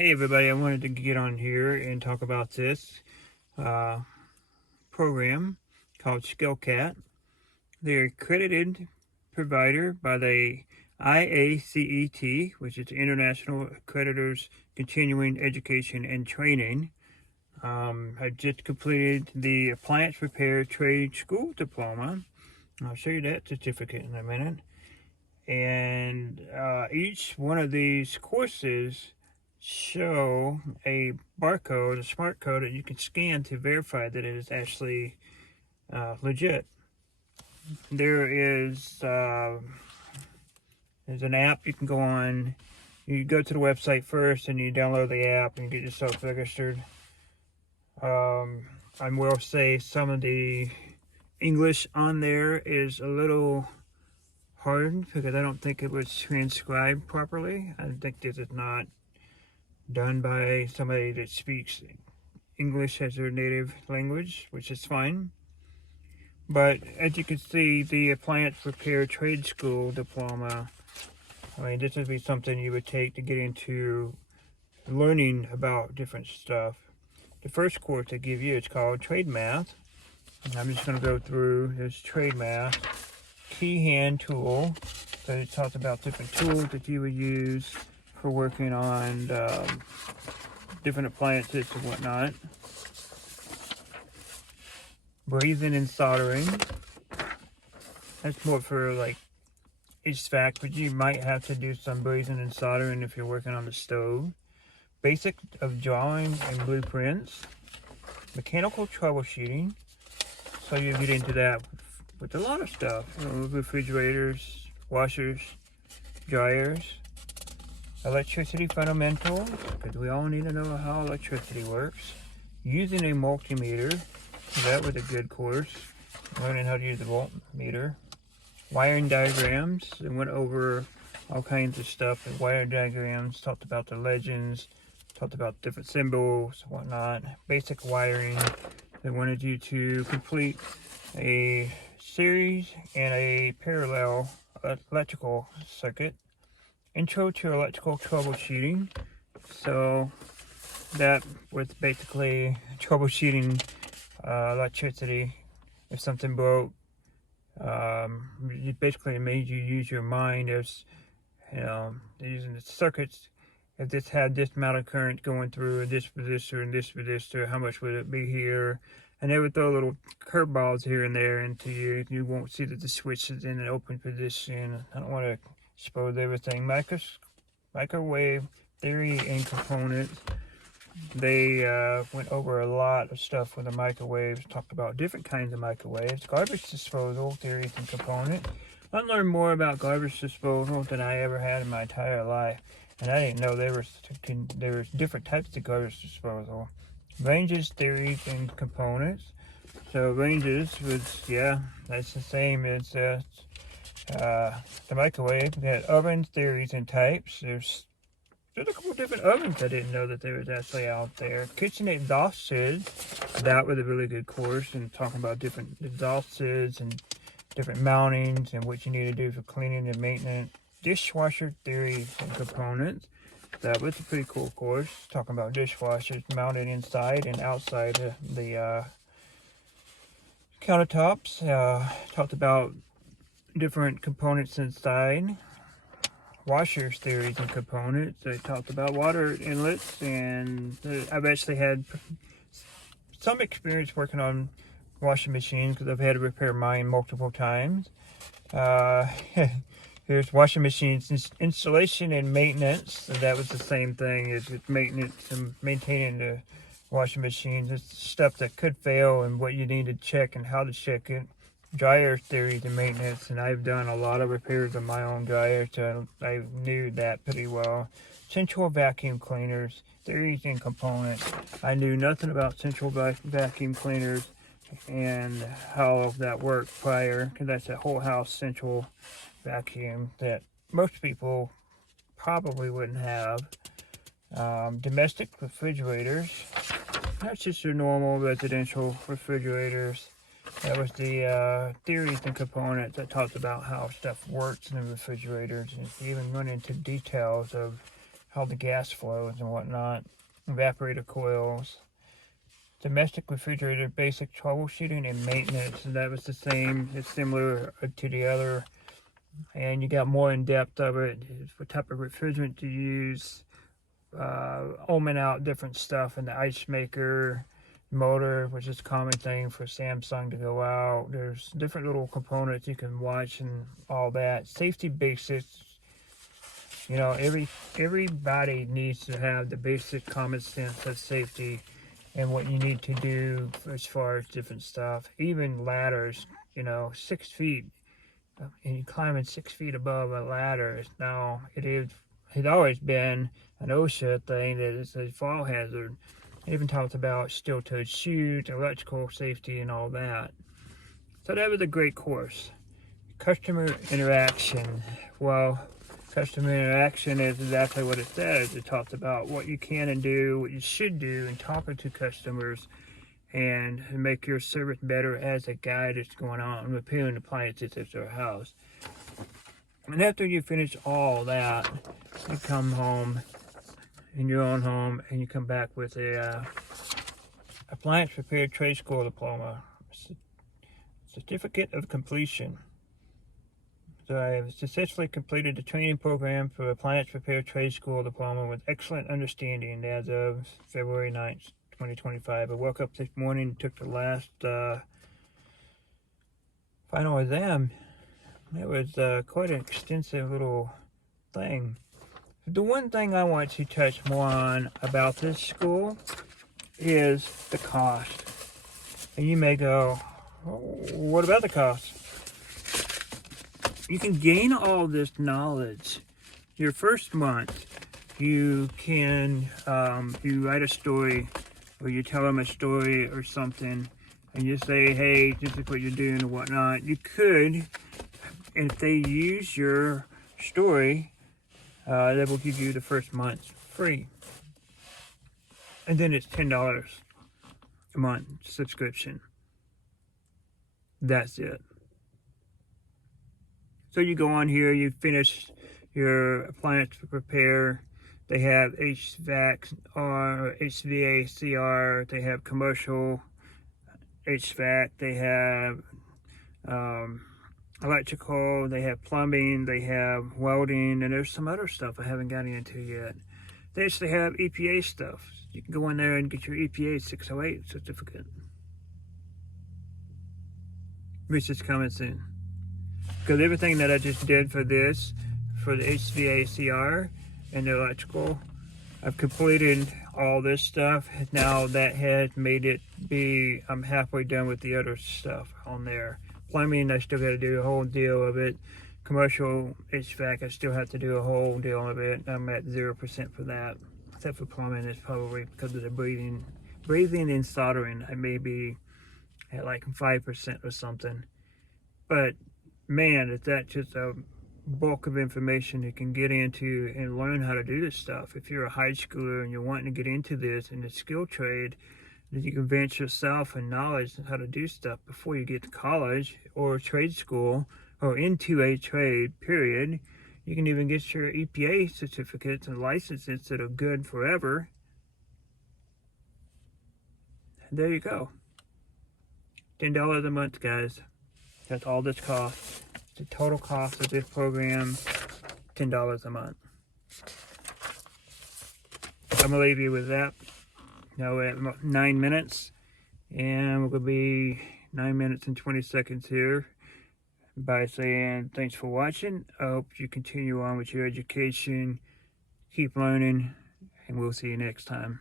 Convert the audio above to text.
Hey everybody, I wanted to get on here and talk about this program called SkillCat. They're accredited provider by the IACET, which is International Accreditors Continuing Education and Training. I just completed the Appliance Repair Trade School Diploma. I'll show you that certificate in a minute. And each one of these courses show a barcode, a smart code that you can scan to verify that it is actually legit. There's an app you can go on. You go to the website first and you download the app and get yourself registered. I will say some of the English on there is a little hard because I don't think it was transcribed properly. I think this is not done by somebody that speaks English as their native language, which is fine. But as you can see, the Appliance Repair Trade School Diploma, I mean, this would be something you would take to get into learning about different stuff. The first course they give you is called Trade Math. And I'm just going to go through this Trade Math key hand tool. So it talks about different tools that you would use for working on different appliances and whatnot. Breathing and soldering. That's more for like HVAC, but you might have to do some breathing and soldering if you're working on the stove. Basic of drawing and blueprints. Mechanical troubleshooting. So you get into that with a lot of stuff. Refrigerators, washers, dryers. Electricity fundamentals, because we all need to know how electricity works. Using a multimeter, that was a good course. Learning how to use a voltmeter. Wiring diagrams, they went over all kinds of stuff. And wire diagrams, talked about the legends, talked about different symbols, whatnot. Basic wiring, they wanted you to complete a series and a parallel electrical circuit. Intro to electrical troubleshooting. So that was basically troubleshooting electricity. If something broke, it basically made you use your mind as, using the circuits. If this had this amount of current going through this resistor and this resistor, how much would it be here? And they would throw little curveballs here and there into you. You won't see that the switch is in an open position. I don't want to expose everything. Microwave theory and components. They went over a lot of stuff with the microwaves, talked about different kinds of microwaves, garbage disposal, theories and components. I learned more about garbage disposal than I ever had in my entire life. And I didn't know there was different types of garbage disposal. Ranges, theories, and components. So ranges was, that's the same as the microwave. We had ovens, theories, and types. There's a couple different ovens I didn't know that there was actually out there. Kitchen exhaust hoods. That was a really good course, and talking about different exhaust hoods and different mountings and what you need to do for cleaning and maintenance. Dishwasher theories and components. That was a pretty cool course, talking about dishwashers mounted inside and outside the countertops. Talked about different components inside. Washers theories and components. I talked about water inlets, and I've actually had some experience working on washing machines because I've had to repair mine multiple times. Here's washing machines installation and maintenance. So that was the same thing as maintenance and maintaining the washing machines. It's stuff that could fail and what you need to check and how to check it. Dryer theories and maintenance, and I've done a lot of repairs on my own dryer, so I knew that pretty well. Central vacuum cleaners, theories and components. I knew nothing about central vacuum cleaners and how that worked prior, because that's a whole house central vacuum that most people probably wouldn't have. Domestic refrigerators. That's just your normal residential refrigerators. That was the theories and components that talked about how stuff works in the refrigerators, and even went into details of how the gas flows and whatnot. Evaporator coils. Domestic refrigerator, basic troubleshooting and maintenance, and that was the same. It's similar to the other, and you got more in depth of it. What type of refrigerant to use, ohming out different stuff in the ice maker, motor, which is a common thing for Samsung to go out. There's different little components you can watch and all that. Safety basics. You know, everybody needs to have the basic common sense of safety and what you need to do as far as different stuff. Even ladders, you know, 6 feet, and you climbing 6 feet above a ladder. Now, it's always been an OSHA thing that it's a fall hazard. It even talks about steel-toed shoes, electrical safety, and all that. So that was a great course. Customer interaction. Well, customer interaction is exactly what it says. It talks about what you can and do, what you should do in talking to customers, and make your service better as a guy that's going on and repairing appliances at their house. And after you finish all that, you come home in your own home and you come back with a Appliance Repair Trade School Diploma, Certificate of Completion. So I have successfully completed the training program for Appliance Repair Trade School Diploma with excellent understanding as of February 9th, 2025. I woke up this morning and took the last final exam. It was quite an extensive little thing. The one thing I want to touch more on about this school is the cost. And you may go, oh, what about the cost? You can gain all this knowledge. Your first month, you can, you write a story, or you tell them a story or something, and you say, hey, this is what you're doing or whatnot. You could, if they use your story, they will give you the first month free. And then it's $10 a month subscription. That's it. So you go on here, you finish your appliance repair. They have HVAC or HVACR. They have commercial HVAC. They have electrical. They have plumbing. They have welding. And there's some other stuff I haven't gotten into yet. They actually have EPA stuff. You can go in there and get your EPA 608 certificate. Which is coming soon. Because everything that I just did for this, for the HVACR and the electrical, I've completed all this stuff. Now that has made it be, I'm halfway done with the other stuff on there. Plumbing, I still got to do a whole deal of it. Commercial HVAC, I still have to do a whole deal of it. I'm at 0% for that. Except for plumbing, it's probably because of the breathing and soldering. I may be at like 5% or something. But man, is that just a bulk of information you can get into and learn how to do this stuff. If you're a high schooler and you're wanting to get into this in the skill trade, that you can advance yourself in knowledge and how to do stuff before you get to college or trade school or into a trade, period. You can even get your EPA certificates and licenses that are good forever. And there you go. $10 a month, guys. That's all this costs. The total cost of this program, $10 a month. I'm going to leave you with that. Now we're at 9 minutes. And we're going to be 9 minutes and 20 seconds here by saying thanks for watching. I hope you continue on with your education. Keep learning. And we'll see you next time.